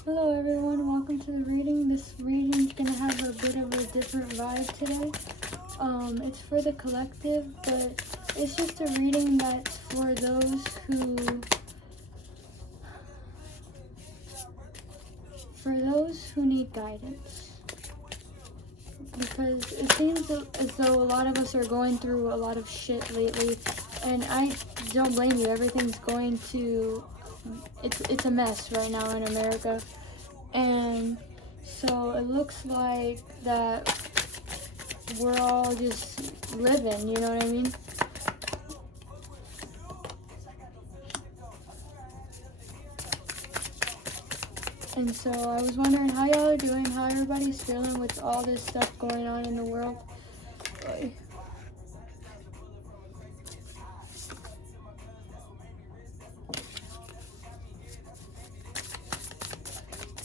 Hello everyone, welcome to the reading. This reading is going to have a bit of a different vibe today. It's for the collective, but it's just a reading that's for those who need guidance. Because it seems as though a lot of us are going through a lot of shit lately, and I don't blame you. Everything's going to, it's a mess right now in America. And so it looks like that we're all just living, you know what I mean? And so I was wondering how y'all are doing, how everybody's feeling with all this stuff going on in the world.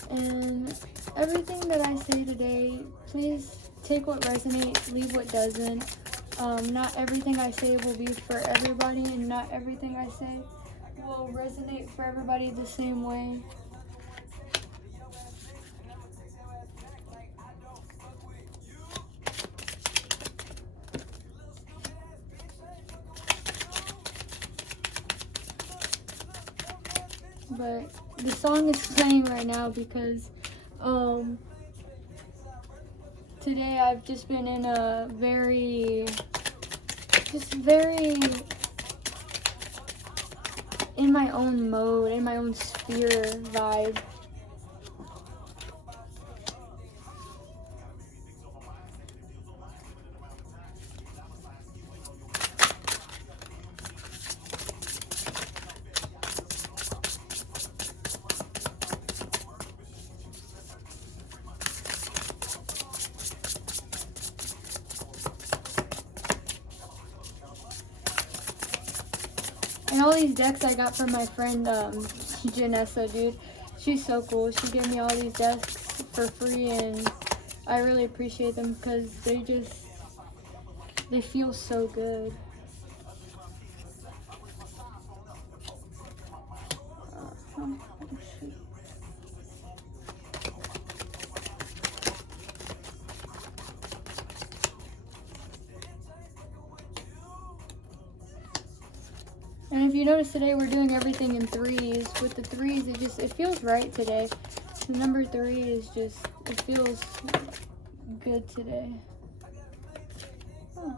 And everything that I say today, please take what resonates, leave what doesn't. Not everything I say will be for everybody, and not everything I say will resonate for everybody the same way. But the song is playing right now because today I've just been in a very in my own mode, in my own sphere vibe. And all these decks I got from my friend Janessa, dude. She's so cool. She gave me all these decks for free, and I really appreciate them because they feel so good. And if you notice today, we're doing everything in threes. With the threes, it feels right today. The number 3 is just, it feels good today. Huh.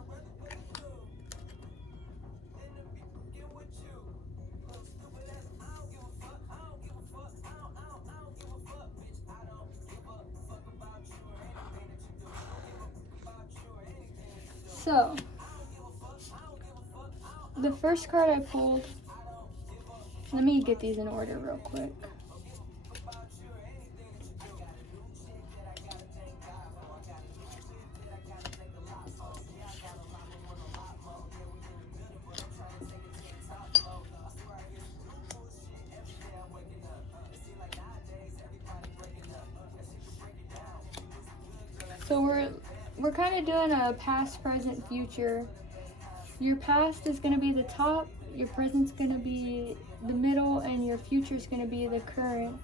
So, the first card I pulled, let me get these in order real quick. So we're kind of doing a past, present, future. Your past is going to be the top, your present's going to be the middle, and your future is going to be the current.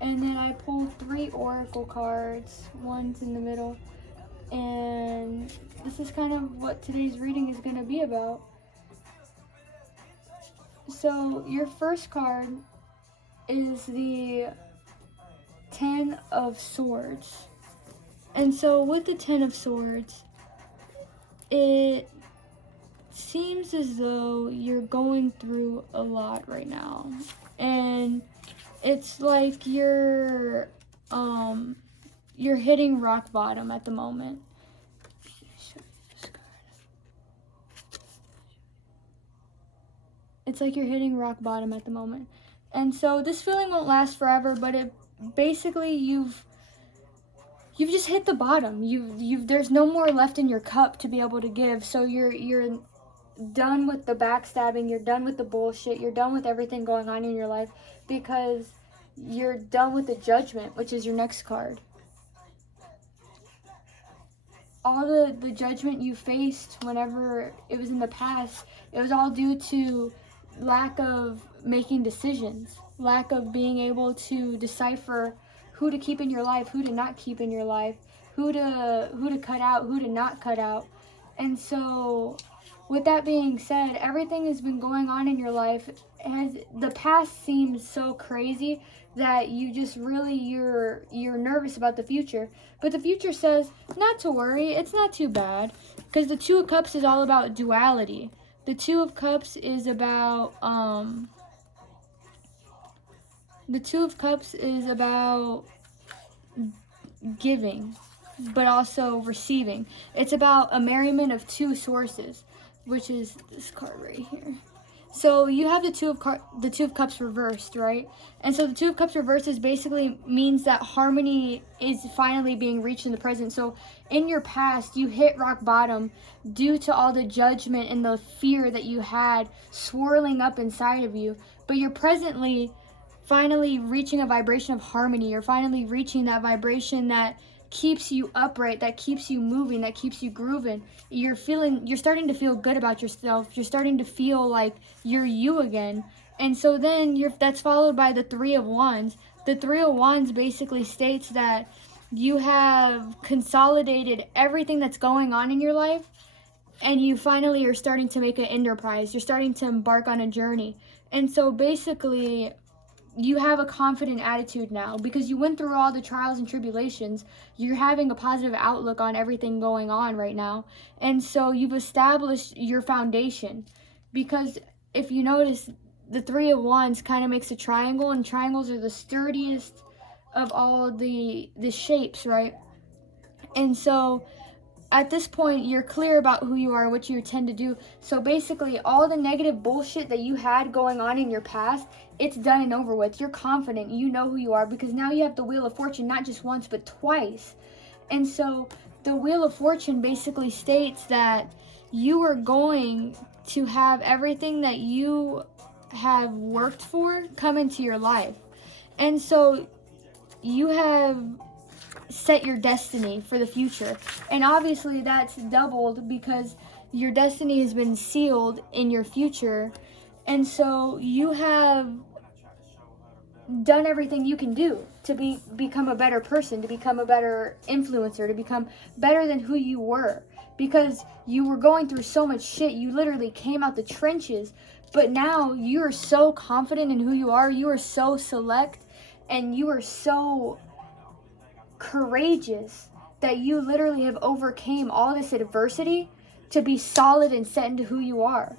And then I pulled 3 oracle cards, one's in the middle, and this is kind of what today's reading is going to be about. So your first card is the 10 of Swords. And so with the 10 of Swords, it seems as though you're going through a lot right now. And it's like you're hitting rock bottom at the moment. It's like you're hitting rock bottom at the moment. And so this feeling won't last forever, but it basically you've just hit the bottom. There's no more left in your cup to be able to give. So you're done with the backstabbing, you're done with the bullshit, you're done with everything going on in your life because you're done with the Judgment, which is your next card. All the judgment you faced whenever it was in the past, it was all due to lack of making decisions. lack of being able to decipher who to keep in your life, who to not keep in your life, who to cut out, who to not cut out. And so with that being said, everything has been going on in your life. The past seems so crazy that you just really you're nervous about the future. But the future says not to worry, it's not too bad, because the Two of Cups is all about duality. The Two of Cups is about the Two of Cups is about giving, but also receiving. It's about a merriment of two sources, which is this card right here. So you have the Two of Cups reversed, right? And so the Two of Cups reversed is basically means that harmony is finally being reached in the present. So in your past, you hit rock bottom due to all the judgment and the fear that you had swirling up inside of you. But you're presently finally reaching a vibration of harmony. You're finally reaching that vibration that keeps you upright, that keeps you moving, that keeps you grooving. You're starting to feel good about yourself. You're starting to feel like you're you again. And so then that's followed by the Three of Wands. The Three of Wands basically states that you have consolidated everything that's going on in your life, and you finally are starting to make an enterprise. You're starting to embark on a journey. And so basically, you have a confident attitude now because you went through all the trials and tribulations. You're having a positive outlook on everything going on right now. And so you've established your foundation, because if you notice, the Three of Wands kind of makes a triangle, and triangles are the sturdiest of all the shapes, right? And so at this point, you're clear about who you are and what you intend to do. So basically, all the negative bullshit that you had going on in your past, it's done and over with. You're confident. You know who you are, because now you have the Wheel of Fortune, not just once, but twice. And so the Wheel of Fortune basically states that you are going to have everything that you have worked for come into your life. And so you have set your destiny for the future, and obviously that's doubled because your destiny has been sealed in your future. And so you have done everything you can do to become a better person, to become a better influencer, to become better than who you were, because you were going through so much shit. You literally came out the trenches, but now you're so confident in who you are. You are so select, and you are so courageous that you literally have overcame all this adversity to be solid and set into who you are,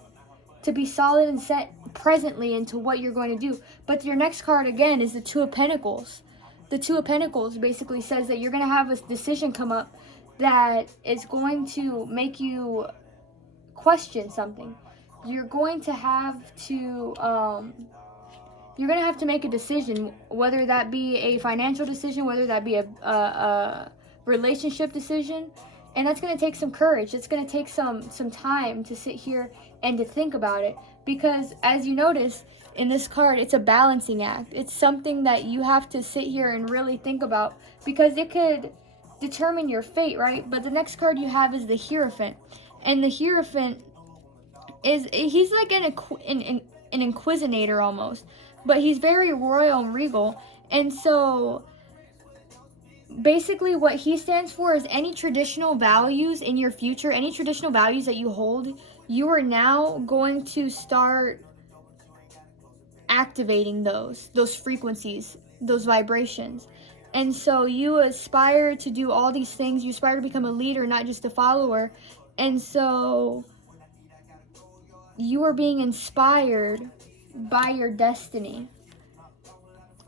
to be solid and set presently into what you're going to do. But your next card again is the Two of Pentacles. The Two of Pentacles basically says that you're going to have a decision come up that is going to make you question something. You're going to have to make a decision, whether that be a financial decision, whether that be a relationship decision. And that's going to take some courage. It's going to take some time to sit here and to think about it. Because as you notice in this card, it's a balancing act. It's something that you have to sit here and really think about, because it could determine your fate, right? But the next card you have is the Hierophant. And the Hierophant he's like an inquisitor almost, but he's very royal and regal. And so basically what he stands for is any traditional values in your future, any traditional values that you hold, you are now going to start activating those frequencies, those vibrations. And so you aspire to do all these things. You aspire to become a leader, not just a follower. And so you are being inspired by your destiny,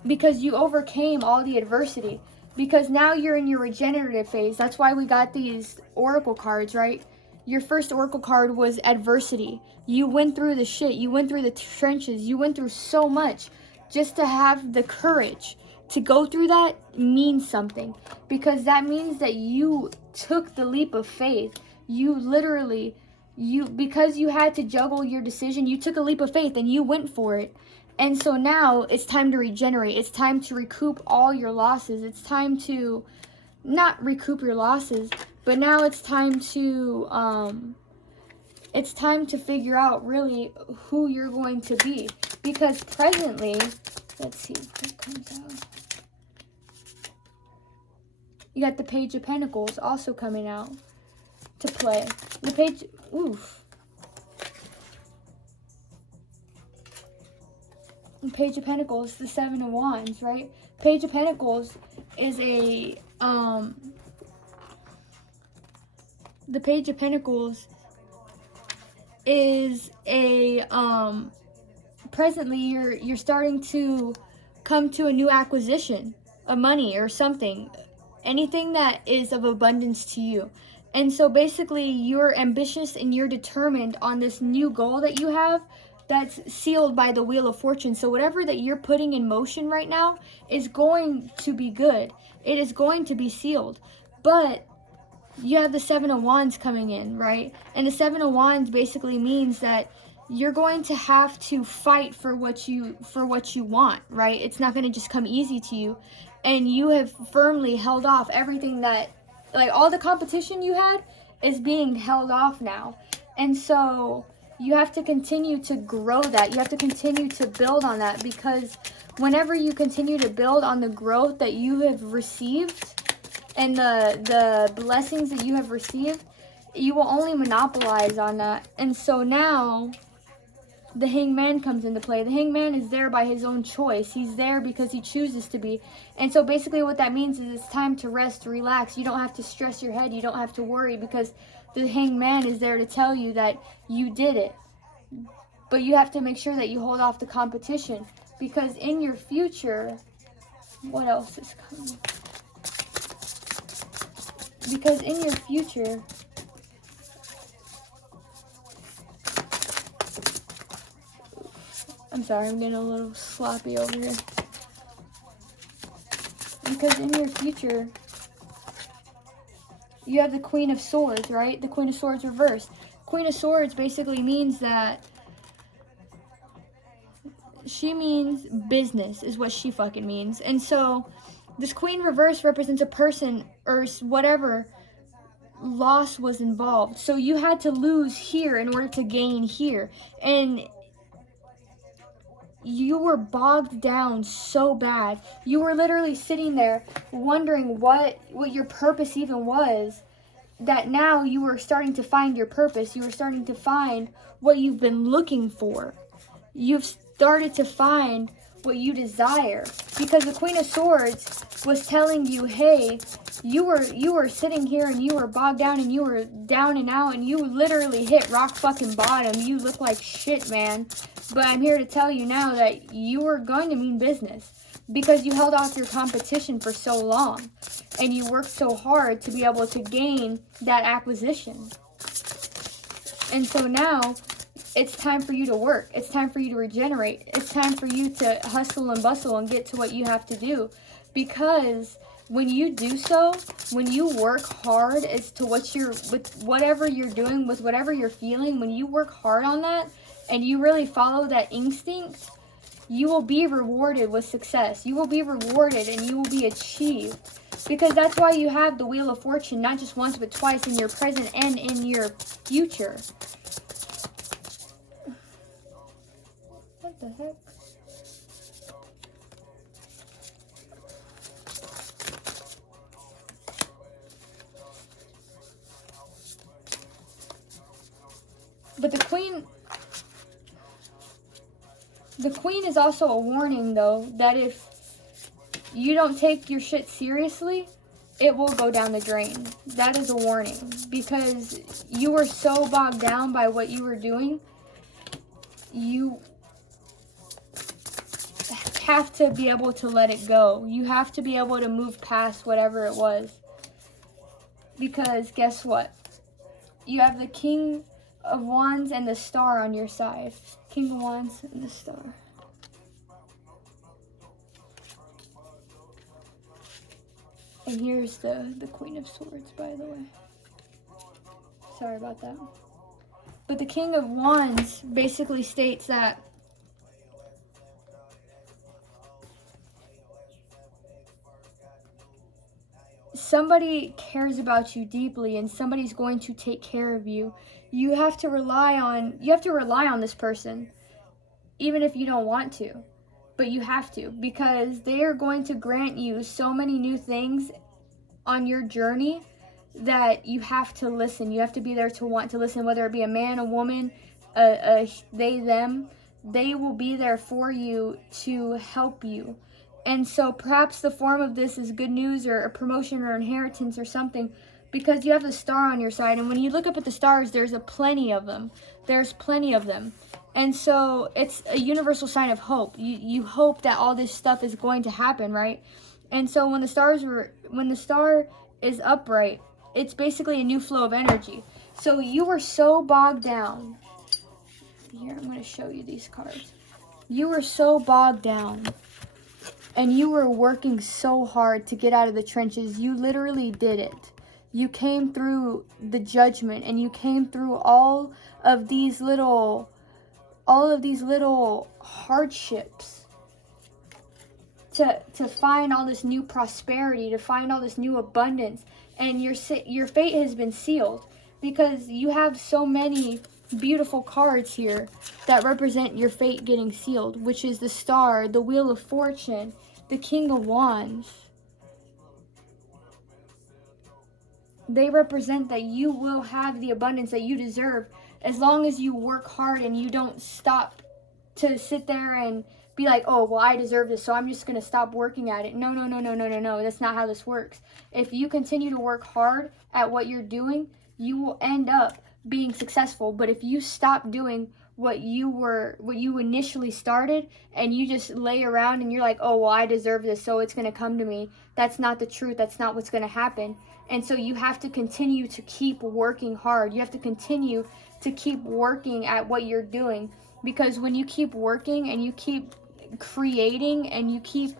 because you overcame all the adversity, because now you're in your regenerative phase. That's why we got these oracle cards, right? Your first oracle card was adversity. You went through the shit. You went through the trenches. You went through so much. Just to have the courage to go through that means something, because that means that you took the leap of faith. You literally, because you had to juggle your decision, you took a leap of faith and you went for it. And so now it's time to regenerate. It's time to recoup all your losses. It's time to not recoup your losses, but now it's time to figure out really who you're going to be. Because presently Let's see what comes out. You got the Page of Pentacles also coming out to play. The Page, oof. The Page of Pentacles, the Seven of Wands, right? Page of Pentacles is a, the Page of Pentacles is a, presently you're starting to come to a new acquisition of money or something, anything that is of abundance to you. And so basically you're ambitious and you're determined on this new goal that you have that's sealed by the Wheel of Fortune. So whatever that you're putting in motion right now is going to be good. It is going to be sealed. But you have the Seven of Wands coming in, right? And the Seven of Wands basically means that you're going to have to fight for what you want, right? It's not going to just come easy to you. And you have firmly held off everything that, like, all the competition you had is being held off now. And so you have to continue to grow that. You have to continue to build on that, because whenever you continue to build on the growth that you have received and the blessings that you have received, you will only monopolize on that. And so now the Hangman comes into play. The Hangman is there by his own choice. He's there because he chooses to be. And so basically what that means is it's time to rest, to relax. You don't have to stress your head. You don't have to worry, because the Hangman is there to tell you that you did it. But you have to make sure that you hold off the competition, because in your future, what else is coming? Because in your future, I'm sorry, I'm getting a little sloppy over here. Because in your future, you have the Queen of Swords, right? The Queen of Swords reversed. Queen of Swords basically means that she means business, is what she fucking means. And so this Queen reverse represents a person or whatever loss was involved. So you had to lose here in order to gain here. And you were bogged down so bad. You were literally sitting there wondering what your purpose even was, that now you were starting to find your purpose. You were starting to find what you've been looking for. You've started to find what you desire, because the Queen of Swords was telling you, hey, you were sitting here and you were bogged down and you were down and out and you literally hit rock fucking bottom. You look like shit, man. But I'm here to tell you now that you are going to mean business, because you held off your competition for so long and you worked so hard to be able to gain that acquisition. And so now it's time for you to work. It's time for you to regenerate. It's time for you to hustle and bustle and get to what you have to do. Because when you do so, when you work hard as to with whatever you're doing, with whatever you're feeling, when you work hard on that and you really follow that instinct, you will be rewarded with success. You will be rewarded and you will be achieved. Because that's why you have the Wheel of Fortune, not just once but twice, in your present and in your future. What the heck? But the Queen is also a warning, though, that if you don't take your shit seriously, it will go down the drain. That is a warning, because you were so bogged down by what you were doing. You have to be able to let it go. You have to be able to move past whatever it was. Because guess what? You have the King of Wands and the Star on your side. King of Wands and the Star. And here's the Queen of Swords, by the way. Sorry about that. But the King of Wands basically states that somebody cares about you deeply and somebody's going to take care of you. You have to rely on this person, even if you don't want to. but you have to, because they are going to grant you so many new things on your journey that you have to listen. You have to be there to want to listen, whether it be a man, a woman, they, them. They will be there for you to help you. And so perhaps the form of this is good news or a promotion or inheritance or something, because you have the star on your side. And when you look up at the stars, there's plenty of them. There's plenty of them. And so it's a universal sign of hope. You hope that all this stuff is going to happen, right? And so when the star is upright, it's basically a new flow of energy. So you were so bogged down. Here, I'm going to show you these cards. You were so bogged down, and you were working so hard to get out of the trenches. You literally did it. You came through the judgment, and you came through all of these little hardships to find all this new prosperity, to find all this new abundance. And your fate has been sealed, because you have so many beautiful cards here that represent your fate getting sealed, which is the star, the wheel of fortune, the king of wands. They represent that you will have the abundance that you deserve, as long as you work hard and you don't stop to sit there and be like, oh, well, I deserve this, so I'm just going to stop working at it. No. That's not how this works. If you continue to work hard at what you're doing, you will end up being successful. But if you stop doing what you initially started, and you just lay around and you're like, oh, well, I deserve this, so it's going to come to me, that's not the truth. That's not what's going to happen. And so you have to continue to keep working hard. You have to continue to keep working at what you're doing, because when you keep working and you keep creating and you keep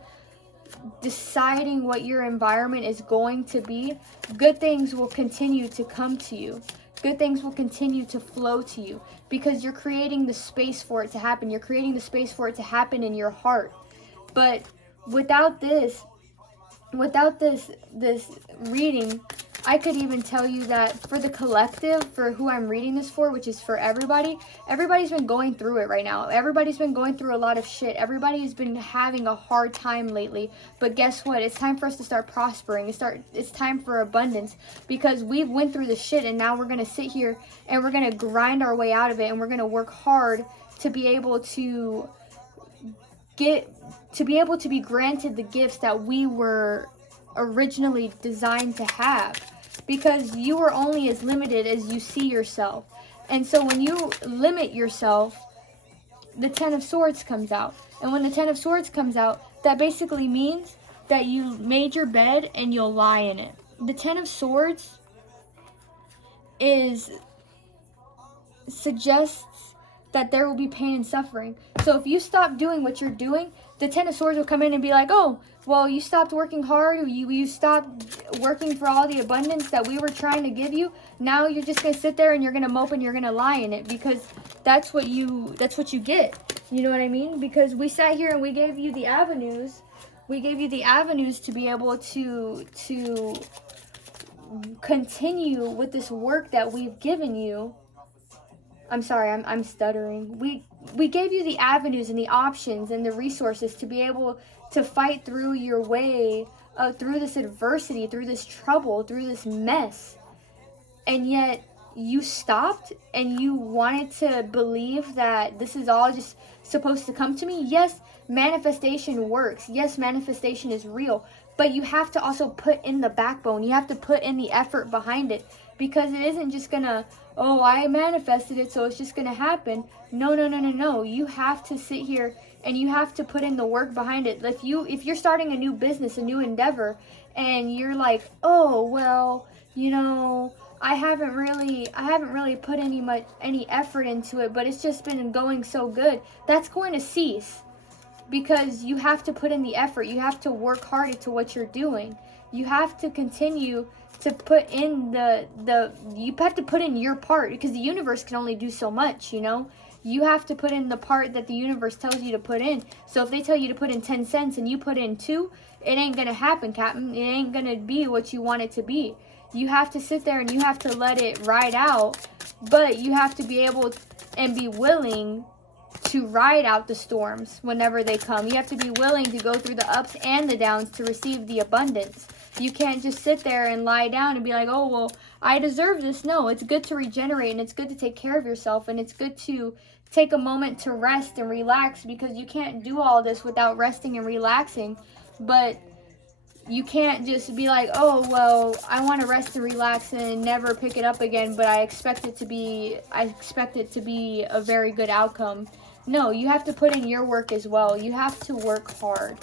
deciding what your environment is going to be, good things will continue to come to you. Good things will continue to flow to you, because you're creating the space for it to happen. You're creating the space for it to happen in your heart. But without this reading, I could even tell you that for the collective, for who I'm reading this for, which is for everybody's been going through it right now. Everybody's been going through a lot of shit. Everybody's been having a hard time lately. But guess what? It's time for us to start prospering. It's time for abundance, because we've went through the shit, and now we're going to sit here and we're going to grind our way out of it, and we're going to work hard to be able to be granted the gifts that we were originally designed to have, because you are only as limited as you see yourself. And so when you limit yourself, the Ten of Swords comes out. And when the Ten of Swords comes out, that basically means that you made your bed and you'll lie in it. The Ten of Swords suggests that there will be pain and suffering. So if you stop doing what you're doing, the Ten of Swords will come in and be like, oh, well, you stopped working hard, you stopped working for all the abundance that we were trying to give you. Now you're just going to sit there and you're going to mope and you're going to lie in it, because that's what you get. You know what I mean? Because we sat here and we gave you the avenues. We gave you the avenues to be able to continue with this work that we've given you. I'm sorry, I'm stuttering. We gave you the avenues and the options and the resources to be able to fight through your way, through this adversity, through this trouble, through this mess. And yet you stopped and you wanted to believe that this is all just supposed to come to me. Yes, manifestation works. Yes, manifestation is real. But you have to also put in the backbone. You have to put in the effort behind it, because it isn't just gonna, oh, I manifested it, so it's just gonna happen. No. You have to sit here and you have to put in the work behind it. If you're starting a new business, a new endeavor, and you're like, oh, well, I haven't really put any effort into it, but it's just been going so good, that's going to cease. Because you have to put in the effort. You have to work hard into what you're doing. You have to continue to put in you have to put in your part, because the universe can only do so much, You have to put in the part that the universe tells you to put in. So if they tell you to put in 10 cents and you put in 2, it ain't going to happen, Captain. It ain't going to be what you want it to be. You have to sit there and you have to let it ride out, but you have to be able and be willing to ride out the storms whenever they come. You have to be willing to go through the ups and the downs to receive the abundance. You can't just sit there and lie down and be like, oh, well, I deserve this. No, it's good to regenerate, and it's good to take care of yourself, and it's good to take a moment to rest and relax, because you can't do all this without resting and relaxing. But you can't just be like, oh, well, I want to rest and relax and never pick it up again, but I expect it to be a very good outcome. No, you have to put in your work as well. You have to work hard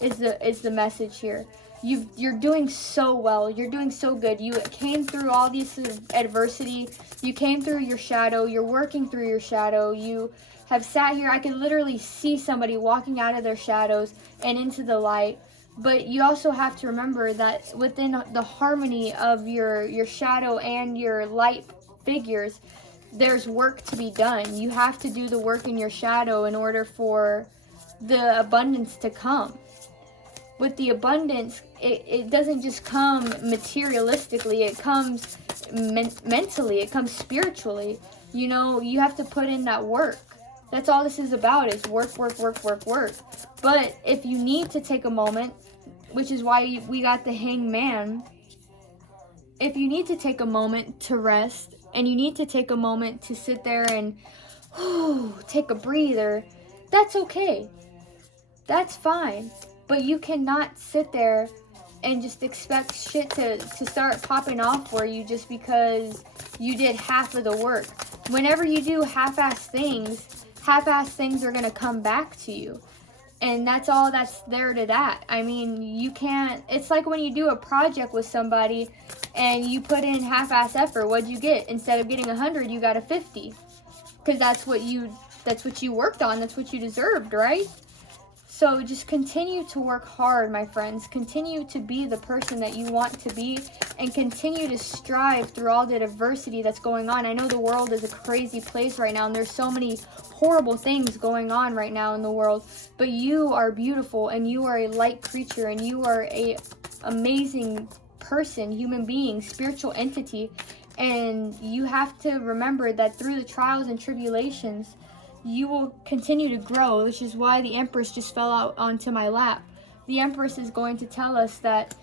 is the message here. You're doing so well. You're doing so good. You came through all this adversity. You came through your shadow. You're working through your shadow. You have sat here. I can literally see somebody walking out of their shadows and into the light. But you also have to remember that within the harmony of your shadow and your light figures, there's work to be done. You have to do the work in your shadow in order for the abundance to come. With the abundance, it doesn't just come materialistically. It comes mentally. It comes spiritually. You know, you have to put in that work. That's all this is about, is work, work, work, work, work. But if you need to take a moment, which is why we got the Hanged Man, if you need to take a moment to rest, and you need to take a moment to sit there and take a breather, that's okay. That's fine. But you cannot sit there and just expect shit to start popping off for you just because you did half of the work. Whenever you do half-ass things are going to come back to you. And that's all that's there to that. I mean, you can't, it's like when you do a project with somebody and you put in half-ass effort, what'd you get? Instead of getting 100, you got a 50. Because that's what you worked on, that's what you deserved, right? So just continue to work hard, my friends. Continue to be the person that you want to be, and continue to strive through all the adversity that's going on. I know the world is a crazy place right now, and there's so many horrible things going on right now in the world, but you are beautiful, and you are a light creature, and you are a amazing person, human being, spiritual entity, and you have to remember that through the trials and tribulations, you will continue to grow, which is why the Empress just fell out onto my lap. The Empress is going to tell us that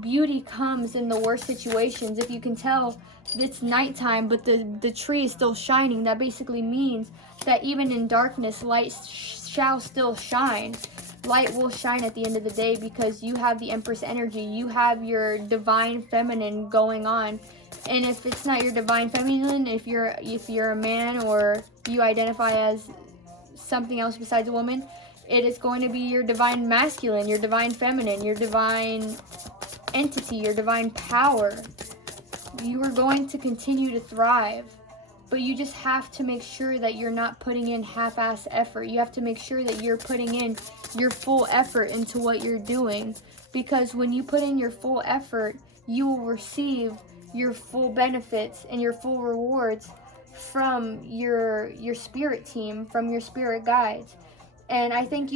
beauty comes in the worst situations. If you can tell, it's nighttime, but the tree is still shining. That basically means that even in darkness, light shall still shine. Light will shine at the end of the day, because you have the Empress energy. You have your divine feminine going on. And if it's not your divine feminine, if you're a man or you identify as something else besides a woman, it is going to be your divine masculine, your divine feminine, your divine entity, your divine power. You are going to continue to thrive, but you just have to make sure that you're not putting in half-ass effort. You have to make sure that you're putting in your full effort into what you're doing, because when you put in your full effort, you will receive your full benefits and your full rewards from your spirit team, from your spirit guides. And I thank you